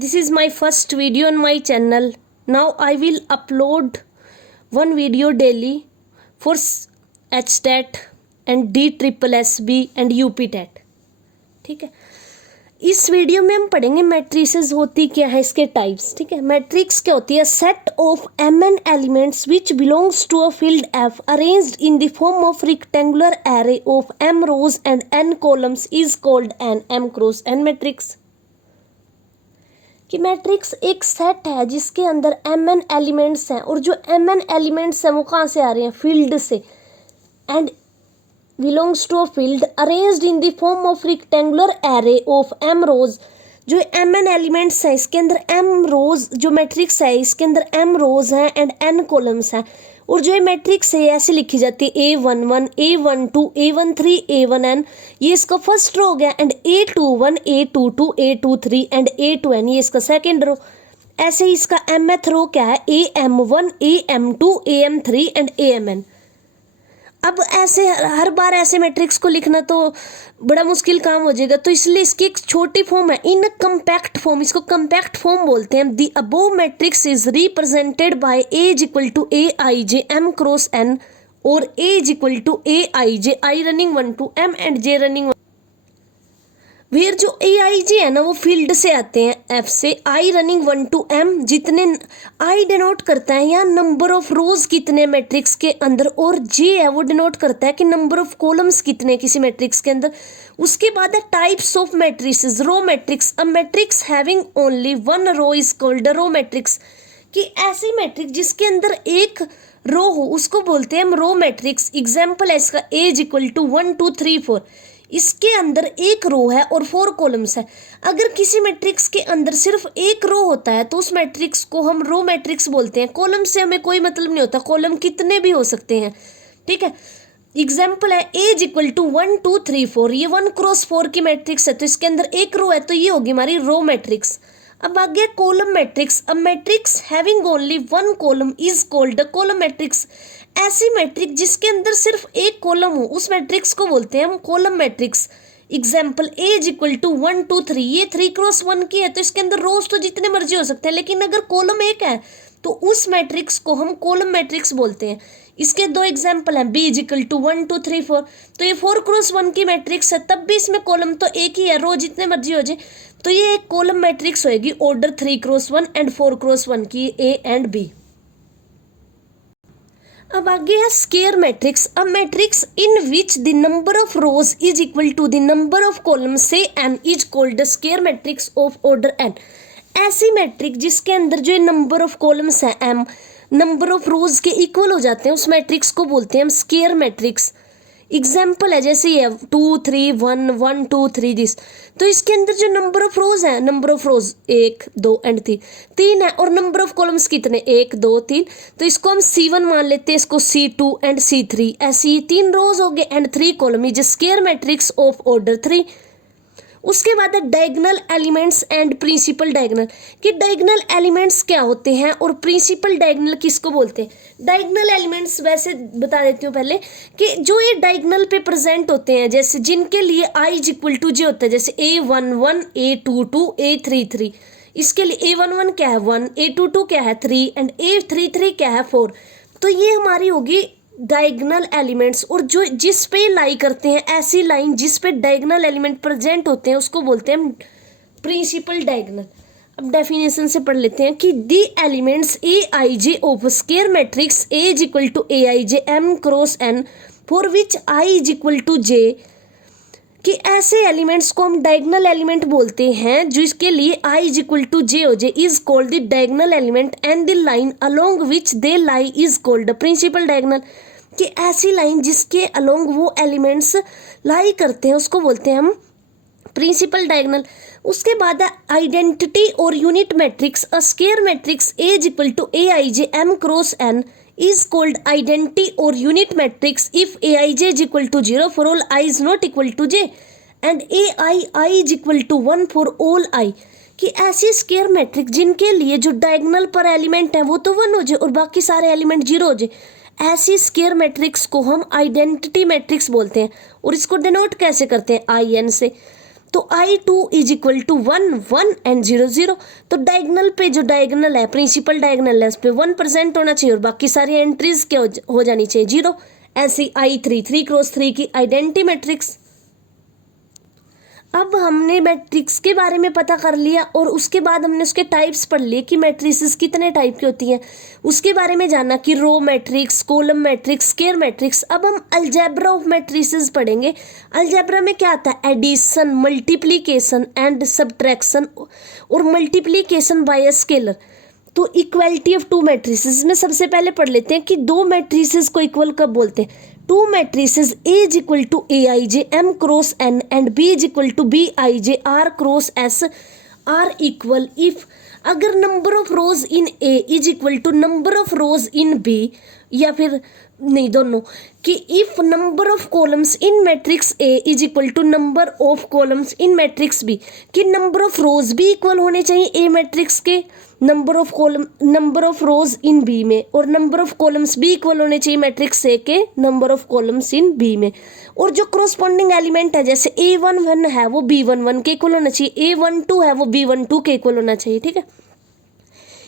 This is my first video on my channel. Now I will upload one video daily for HTET and DSSB and UPTET. ठीक है, इस video में हम पढ़ेंगे matrices होती क्या है, इसके टाइप्स. ठीक है, मैट्रिक्स क्या होती है? Set of mn elements which belongs to a field f arranged in the form of rectangular array of m rows and n columns is called an m cross n matrix. कि matrix एक set है जिसके अंदर mn elements हैं और जो mn elements हैं वो कहाँ से आ रहे हैं? फील्ड से. And belongs to a field arranged in the form of rectangular array of m rows. जो mn एलिमेंट्स हैं इसके अंदर m रोज, जो मैट्रिक्स है इसके अंदर m रोज हैं एंड n कॉलम्स हैं. और जो ये मैट्रिक्स है ऐसे लिखी जाती है A11, A12, A13, A1n. ये इसका फर्स्ट रो हो गया. And A21, A22, A23 and A2n ये इसका सेकेंड रो. ऐसे ही इसका mth रो क्या है? AM1, AM2, AM3 and AMn. अब ऐसे हर बार ऐसे मैट्रिक्स को लिखना तो बड़ा मुश्किल काम हो जाएगा, तो इसलिए इसकी एक छोटी फॉर्म है इन कंपैक्ट फॉर्म. इसको कंपैक्ट फॉर्म बोलते हैं. The above matrix is represented by A is equal to AIJ M cross N और A is equal to AIJ I running 1 to M and J running 1. Where जो AIJ है ना वो field से आते हैं F से. I रनिंग 1 to M जितने I डिनोट करता है या नंबर ऑफ रोज कितने मैट्रिक्स के अंदर, और J है वो डिनोट करता है कि नंबर ऑफ कॉलम्स कितने किसी मैट्रिक्स के अंदर. उसके बाद है types of matrices. Row matrix, a matrix having only one row is called row matrix. कि ऐसी मैट्रिक्स जिसके अंदर एक रो हो उसको बोलते हैं हम रो मैट्रिक्स. एग्जाम्पल है इसका A इज इक्वल टू 1 2 3 4. इसके अंदर एक रो है और 4 कॉलम्स है. अगर किसी मैट्रिक्स के अंदर सिर्फ एक रो होता है तो उस मैट्रिक्स को हम रो मैट्रिक्स बोलते हैं. कॉलम से हमें कोई मतलब नहीं होता, कॉलम कितने भी हो सकते हैं. ठीक है, एग्जाम्पल है A इज इक्वल टू 1 2 3 4. ये 1 क्रॉस 4 की मैट्रिक्स है तो इसके अंदर एक रो है तो ये होगी हमारी रो मैट्रिक्स. अब आगे column matrix. A matrix having only one column is called column matrix. ऐसी मैट्रिक्स जिसके अंदर सिर्फ एक कॉलम हो उस मैट्रिक्स को बोलते हैं हम column matrix. Example A is equal to 1 2 3. ये 3 क्रॉस 1 की है तो इसके अंदर रोज तो जितने मर्जी हो सकते हैं, लेकिन अगर कॉलम एक है तो उस मैट्रिक्स को हम कॉलम मैट्रिक्स बोलते हैं. इसके दो एग्जाम्पल हैं. B is equal to 1 2 3 4. तो ये 4 क्रॉस 1 की मैट्रिक्स है, तब भी इसमें कॉलम तो एक ही है, रो जितने मर्जी हो जाए, तो ये एक कॉलम मैट्रिक्स होगी ऑर्डर 3 क्रॉस 1 एंड 4 क्रॉस 1 की A एंड B. अब आगे है square matrix. A matrix in which the number of rows is equal to the number of columns से n is called square matrix of order n. ऐसी matrix जिसके अंदर जो number of columns है m number of rows के इक्वल हो जाते हैं उस मैट्रिक्स को बोलते हैं हम स्क्वायर मैट्रिक्स. एग्जाम्पल है जैसे ये 2 3 1 1 2 3 दिस. तो इसके अंदर जो नंबर ऑफ रोज है, नंबर ऑफ रोज 1 2 एंड 3 है, और नंबर ऑफ कॉलम्स कितने 1 2 3. तो इसको हम C1 मान लेते हैं, इसको C2 एंड C3. ऐसी 3 रोज हो गए and 3 column. Is square matrix of order 3. उसके बाद है diagonal elements and principal diagonal. कि डायगोनल एलिमेंट्स क्या होते हैं और प्रिंसिपल डायगोनल किसको बोलते हैं. डायगोनल एलिमेंट्स वैसे बता देती हूँ पहले कि जो ये डायगोनल पे प्रेजेंट होते हैं, जैसे जिनके लिए I is equal to J होता है, जैसे A11 A22 A33. इसके लिए A11 क्या है 1, A22 क्या है 3 एंड A33 क्या है 4. तो ये हमारी होगी डायगोनल एलिमेंट्स. और जो जिस पे लाई करते हैं, ऐसी लाइन जिस पे डायगोनल एलिमेंट प्रेजेंट होते हैं उसको बोलते हैं प्रिंसिपल डायगोनल. अब डेफिनेशन से पढ़ लेते हैं कि the elements AIJ of square matrix A is equal to AIJ M cross N for which I is equal to J. कि ऐसे एलिमेंट्स को हम डायगोनल एलिमेंट बोलते हैं जिसके लिए I is equal to J हो जाए is called the diagonal element and the line along which they lie is called principal diagonal. कि ऐसी लाइन जिसके अलोंग वो एलिमेंट्स लाई करते हैं उसको बोलते हैं हम प्रिंसिपल डायगोनल. उसके बाद है आइडेंटिटी और unit matrix. A square matrix A is equal to AIJ M cross N is called identity or unit matrix if Aij is equal to 0 for all I is not equal to J and I is equal to 1 for all I. कि ऐसी square matrix जिनके लिए जो diagonal पर element है वो तो 1 हो जाए और बाकी सारे एलिमेंट 0 हो जाए, ऐसी स्क्वायर मैट्रिक्स को हम आइडेंटिटी मैट्रिक्स बोलते हैं. और इसको डिनोट कैसे करते हैं IN से. तो I2 is equal to 1 1 and 0 0। तो डायगोनल पे जो डायगोनल है, प्रिंसिपल डायगोनल है, उस पे 1% होना चाहिए और बाकी सारी एंट्रीज क्या हो जानी चाहिए 0। ऐसी I3 3 क्रॉस 3 की आइडेंटिटी मैट्रिक्स। अब हमने मैट्रिक्स के बारे में पता कर लिया और उसके बाद हमने उसके टाइप्स पढ़ लिए कि मैट्रिसेस कितने टाइप की होती हैं, उसके बारे में जाना कि row matrix, column matrix, square matrix. अब हम अलजेब्रा ऑफ मैट्रिसेस पढ़ेंगे। अलजेब्रा में क्या आता है? एडिशन, मल्टीप्लिकेशन एंड सब्ट्रैक्शन और मल्टीप्लिकेशन बाय अ स्केलर। तो इक्वलिटी ऑफ टू मैट्रिसेस में सबसे पहले पढ़ लेते हैं कि दो मैट्रिसेस को इक्वल कब बोलते हैं। Two matrices A is equal to Aij M cross N and B is equal to Bij R cross S are equal if अगर number of rows in A is equal to number of rows in B, या फिर नहीं दोनों, कि if number of columns in matrix A is equal to number of columns in matrix B, कि number of rows भी equal होने चाहिए A matrix के number of rows in B में, और नंबर ऑफ कॉलम्स भी इक्वल होने चाहिए मैट्रिक्स ए के number of columns in B में। और जो कॉरस्पॉन्डिंग एलिमेंट है, जैसे A11 है वो B11 के इक्वल होना चाहिए, A12 है वो B12 के इक्वल होना चाहिए। ठीक है,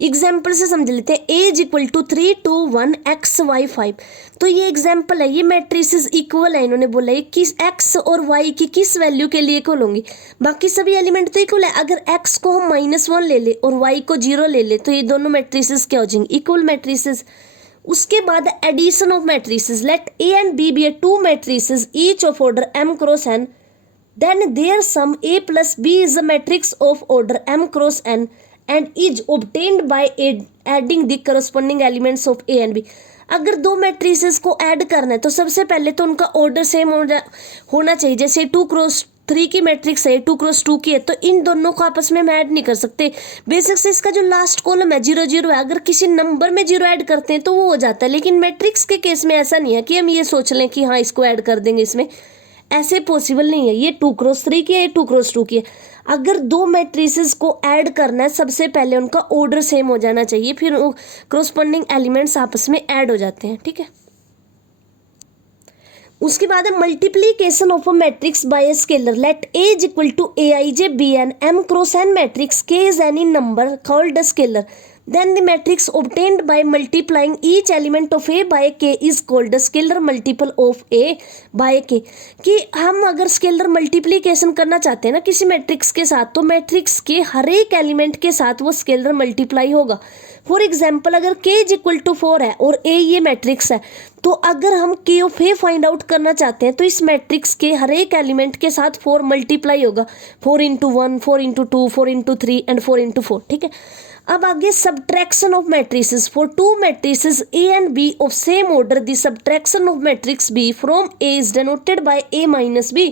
एग्जाम्पल से समझ लेते हैं। A is equal to 3 2 1 x y 5। तो ये एग्जाम्पल है, ये मैट्रिसेस इक्वल है। इन्होंने बोला है किस x और y की किस वैल्यू के लिए इक्वल होंगी। बाकी सभी एलिमेंट तो इक्वल है। अगर x को हम -1 ले ले और y को 0 ले ले तो ये दोनों मैट्रिसेस क्या हो जाएंगे? Equal matrices. उसके बाद addition of matrices. Let A and B be a two matrices each of order m cross n, then their sum A plus B is a matrix of order m cross n and is obtained by adding the corresponding elements of A and B। अगर दो matrices को add करना है तो सबसे पहले तो उनका ऑर्डर सेम होना चाहिए। जैसे 2 क्रॉस 3 की मैट्रिक्स है, 2 क्रॉस 2 की है, तो इन दोनों को आपस में हम ऐड नहीं कर सकते। बेसिक से इसका जो लास्ट कॉलम है 0 0 है, अगर किसी नंबर में 0 ऐड करते हैं तो वो हो जाता है। लेकिन मैट्रिक्स के केस में ऐसा नहीं है कि हम ये सोच लें कि हाँ इसको ऐड कर देंगे इसमें, ऐसे पॉसिबल नहीं है। ये 2 क्रॉस 3 की है, 2 क्रॉस 2 की है। अगर दो मैट्रिसेस को ऐड करना है सबसे पहले उनका ऑर्डर सेम हो जाना चाहिए, फिर कॉरस्पॉन्डिंग एलिमेंट्स आपस में ऐड हो जाते हैं। ठीक है, उसके बाद है multiplication of a matrix by a scalar. Let A is equal to Aij Bn M cross n matrix K is any number called a scalar, then the matrix obtained by multiplying each element of A by K is called a scalar multiple of A by K। कि हम अगर scalar multiplication करना चाहते हैं ना किसी matrix के साथ, तो मैट्रिक्स के हर एक एलिमेंट के साथ वो स्केलर मल्टीप्लाई होगा। फॉर एग्जाम्पल अगर K इज इक्वल टू 4 है और A ये मैट्रिक्स है, तो अगर हम K of A find out करना चाहते हैं तो इस मैट्रिक्स के हर एक एलिमेंट के साथ 4 मल्टीप्लाई होगा। 4 into 1, 4 into 2, 4 into 3 and 4 into 4। ठीक है, अब आगे subtraction of matrices. For two matrices A and B of same order the subtraction of matrix B from A is denoted by A minus B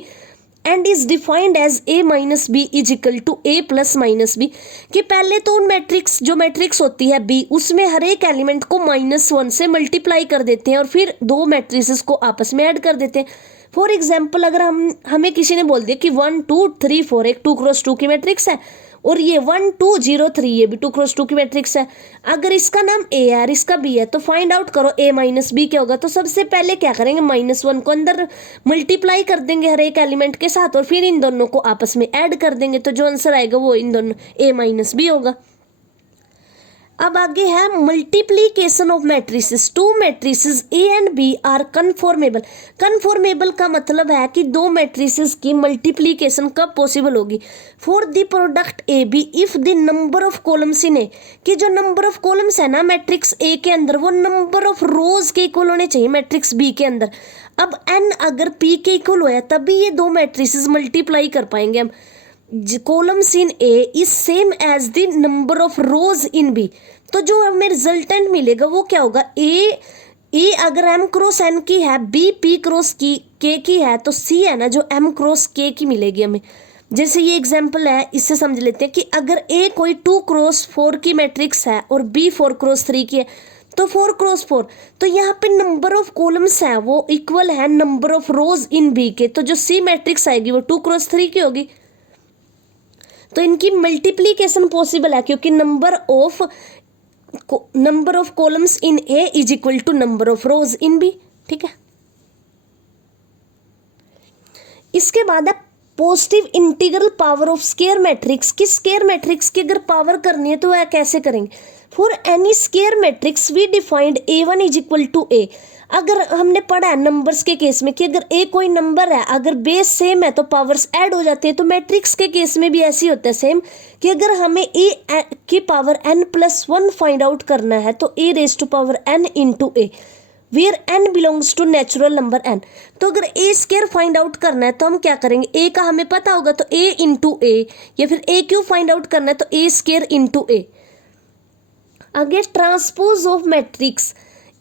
and is defined as A minus B is equal to A plus minus B। कि पहले तो उन matrix जो matrix होती है B, उसमें हर एक element को -1 से मल्टीप्लाई कर देते हैं और फिर दो मैट्रिसेस को आपस में ऐड कर देते हैं। फॉर एग्जाम्पल अगर हमें किसी ने बोल दिया कि 1 2 3 4 एक 2 क्रॉस 2 की मैट्रिक्स है और ये 1 2 0 3 ये भी 2 क्रॉस 2 की मैट्रिक्स है। अगर इसका नाम A है और इसका B है तो फाइंड आउट करो A माइनस B क्या होगा। तो सबसे पहले क्या करेंगे, -1 को अंदर मल्टीप्लाई कर देंगे हर एक एलिमेंट के साथ और फिर इन दोनों को आपस में ऐड कर देंगे, तो जो आंसर आएगा वो इन दोनों A माइनस B होगा। अब आगे है multiplication of matrices. Two matrices A and B are conformable. Conformable का मतलब है कि दो मैट्रिसेस की मल्टीप्लीकेशन कब पॉसिबल होगी। For the product A B if the number of columns in A, कि जो नंबर ऑफ कॉलम्स है ना मैट्रिक्स ए के अंदर वो नंबर ऑफ रोज के इक्वल होने चाहिए मैट्रिक्स बी के अंदर। अब n अगर p के इक्वल होया तभी ये दो मैट्रिसेस मल्टीप्लाई कर पाएंगे हम। Columns in A is same as the number of rows in B, तो जो हमें रिजल्टेंट मिलेगा वो क्या होगा, ए अगर m क्रॉस n की है, b p क्रॉस k की है, तो c है ना जो m क्रॉस k की मिलेगी हमें। जैसे ये एग्जांपल है, इससे समझ लेते हैं कि अगर a कोई 2 क्रॉस 4 की मैट्रिक्स है और b 4 क्रॉस 3 की है, तो 4 क्रॉस 4, तो यहाँ पे नंबर ऑफ कॉलम्स है वो इक्वल है number of rows in b के, तो जो c मैट्रिक्स आएगी वो 2 क्रॉस 3 की होगी। तो इनकी मल्टीप्लीकेशन पॉसिबल है क्योंकि number of columns in A is equal to number of rows in B. ठीक है, इसके बाद है positive integral power of square matrix की स्केयर मैट्रिक्स की अगर पावर करनी है तो वह कैसे करेंगे। For any square matrix we defined A1 is equal to A. अगर हमने पढ़ा है नंबर्स के केस में कि अगर ए कोई नंबर है, अगर बेस सेम है तो पावर्स ऐड हो जाती है, तो मैट्रिक्स के केस में भी ऐसे ही होता है सेम, कि अगर हमें ए की पावर n+1 फाइंड आउट करना है तो a raise to power n into A, where n belongs to natural number n। तो अगर a स्केयर फाइंड आउट करना है तो हम क्या करेंगे, a का हमें पता होगा तो a इंटू ए, या फिर a क्यों फाइंड आउट करना है तो a स्केयर इंटू ए। आगे transpose of matrix,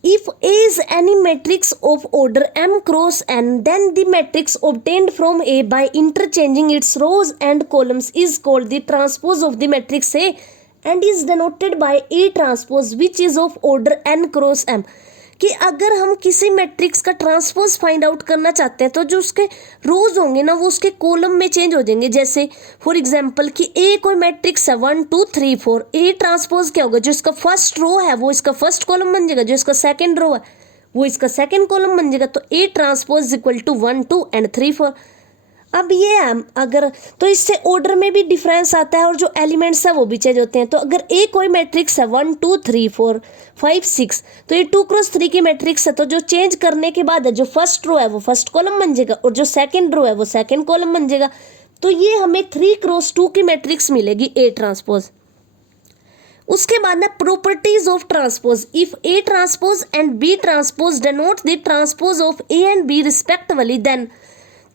if A is any matrix of order m cross n, then the matrix obtained from A by interchanging its rows and columns is called the transpose of the matrix A and is denoted by A transpose which is of order n cross m। कि अगर हम किसी matrix का transpose find out करना चाहते हैं तो जो उसके रोज होंगे ना वो उसके कॉलम में चेंज हो जाएंगे। जैसे फॉर एग्जांपल कि ए कोई मैट्रिक्स है 1 2 3 4, ए ट्रांसपोज क्या होगा, जो इसका फर्स्ट रो है वो इसका फर्स्ट कॉलम बन जाएगा, जो इसका सेकंड रो है वो इसका सेकंड कॉलम बन जाएगा। तो A transpose equal to 1 2 and 3 4। अब ये अगर तो इससे ऑर्डर में भी डिफरेंस आता है और जो एलिमेंट्स है वो भी चेंज होते हैं। तो अगर ए कोई मैट्रिक्स है 1 2 3 4 5 6, तो ये 2x3 की मैट्रिक्स है, तो जो चेंज करने के बाद है जो फर्स्ट रो है वो फर्स्ट कॉलम बन जाएगा और जो सेकंड रो है वो सेकंड कॉलम बन जाएगा। तो ये हमें 3x2 की मैट्रिक्स मिलेगी ए ट्रांसपोज। उसके बाद ना properties of transpose, if A transpose and B transpose denote the transpose of A and B respectively, then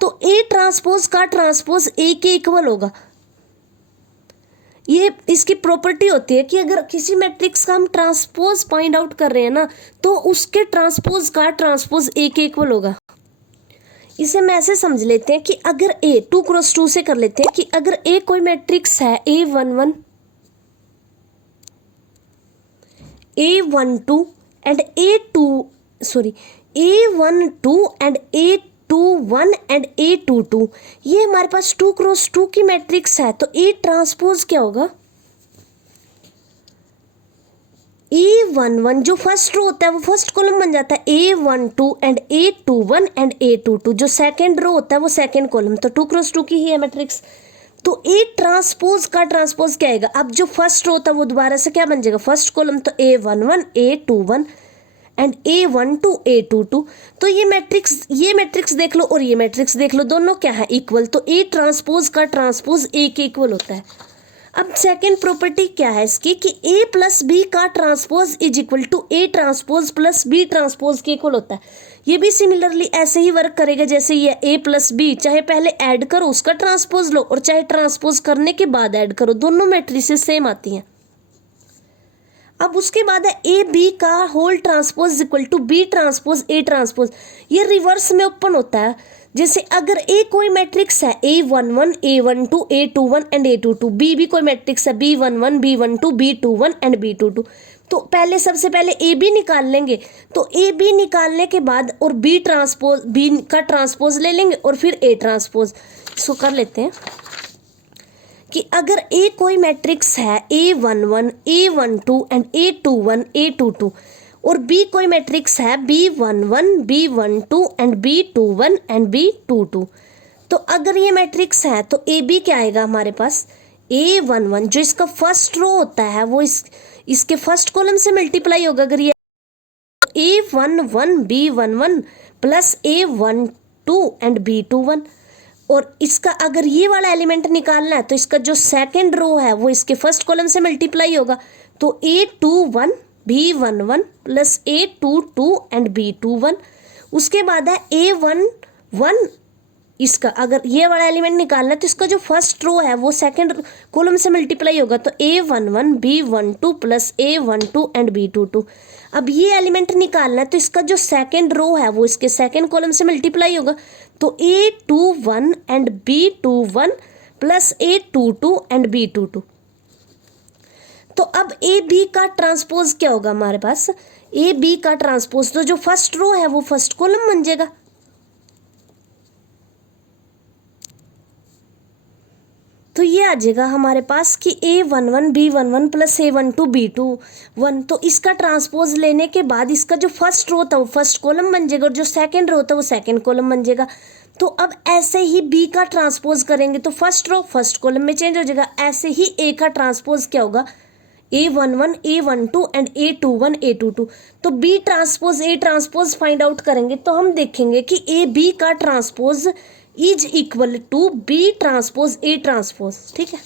तो ए ट्रांसपोज का ट्रांसपोज ए के इक्वल होगा। ये इसकी प्रॉपर्टी होती है कि अगर किसी मैट्रिक्स का हम ट्रांसपोज फाइंड आउट कर रहे हैं ना तो उसके ट्रांसपोज का ट्रांसपोज ए के इक्वल होगा। इसे हम ऐसे समझ लेते हैं कि अगर ए 2x2 से कर लेते हैं कि अगर ए कोई मैट्रिक्स है A11 A12 and A12 and A21 and A22, ये हमारे पास 2x2 की मैट्रिक्स है, तो A ट्रांसपोज क्या होगा, A11 जो फर्स्ट रो होता है वो फर्स्ट कॉलम बन जाता है, A12 and A21 and A22 जो सेकंड रो होता है वो सेकंड कॉलम, तो 2x2 की ही है मैट्रिक्स। तो A ट्रांसपोज का ट्रांसपोज क्या आएगा, अब जो फर्स्ट रो होता है वो दोबारा से क्या बन जाएगा, फर्स्ट कॉलम, तो A11 A21 and A12 A22। तो ये मैट्रिक्स देख लो और ये मैट्रिक्स देख लो, दोनों क्या है, इक्वल। तो A ट्रांसपोज का ट्रांसपोज A के इक्वल होता है। अब सेकेंड प्रॉपर्टी क्या है इसकी कि A प्लस बी का transpose is equal to A transpose plus B transpose के इक्वल होता है। ये भी सिमिलरली ऐसे ही वर्क करेगा जैसे ये A प्लस बी, चाहे पहले ऐड करो उसका ट्रांसपोज लो और चाहे ट्रांसपोज करने के बाद ऐड करो, दोनों मैट्रिसेस सेम आती हैं। अब उसके बाद है ए बी का whole transpose equal to B transpose A transpose, ये रिवर्स में ओपन होता है। जैसे अगर ए कोई मैट्रिक्स है A11 A12 A21 and A22, B भी कोई मैट्रिक्स है B11 B12 B21 and B22, तो पहले सबसे पहले ए बी निकाल लेंगे। तो ए बी निकालने के बाद और बी का ट्रांसपोज ले लेंगे और फिर ए ट्रांसपोज। इसको कर लेते हैं कि अगर ए कोई मैट्रिक्स है A11 A12 and A21 A22 और बी कोई मैट्रिक्स है B11 B12 and B21 and B22, तो अगर ये मैट्रिक्स है तो ए बी क्या आएगा हमारे पास, A11 जो इसका फर्स्ट रो होता है वो इसके फर्स्ट कॉलम से मल्टीप्लाई होगा। अगर ये A11 B11 plus A12 and B21, और इसका अगर ये वाला एलिमेंट निकालना है तो इसका जो सेकंड रो है वो इसके फर्स्ट कॉलम से मल्टीप्लाई होगा। तो A21 B11 plus A22 and B21, उसके बाद है A11, इसका अगर ये वाला एलिमेंट निकालना है तो इसका जो फर्स्ट रो है वो सेकंड कॉलम से मल्टीप्लाई होगा। तो A11 B12 plus A12 and B22। अब ये एलिमेंट निकालना है तो इसका जो सेकंड रो है वो इसके सेकंड कॉलम से मल्टीप्लाई होगा। तो A21 and B21 plus A22 and B22। तो अब ए बी का ट्रांसपोज क्या होगा हमारे पास, ए बी का ट्रांसपोज तो जो फर्स्ट रो है वो फर्स्ट कॉलम बन जाएगा। तो ये आ जाएगा हमारे पास कि A11 B11 plus A12 B21, तो इसका ट्रांसपोज लेने के बाद इसका जो फर्स्ट रो था वो फर्स्ट कॉलम बन जाएगा और जो सेकंड रो था वो सेकंड कॉलम बन जाएगा। तो अब ऐसे ही बी का ट्रांसपोज करेंगे तो फर्स्ट रो फर्स्ट कॉलम में चेंज हो जाएगा। ऐसे ही ए का ट्रांसपोज क्या होगा, A11 A12 and A21 A22। तो B transpose A transpose find out करेंगे तो हम देखेंगे कि ए बी का transpose is equal to B transpose A transpose. ठीक है,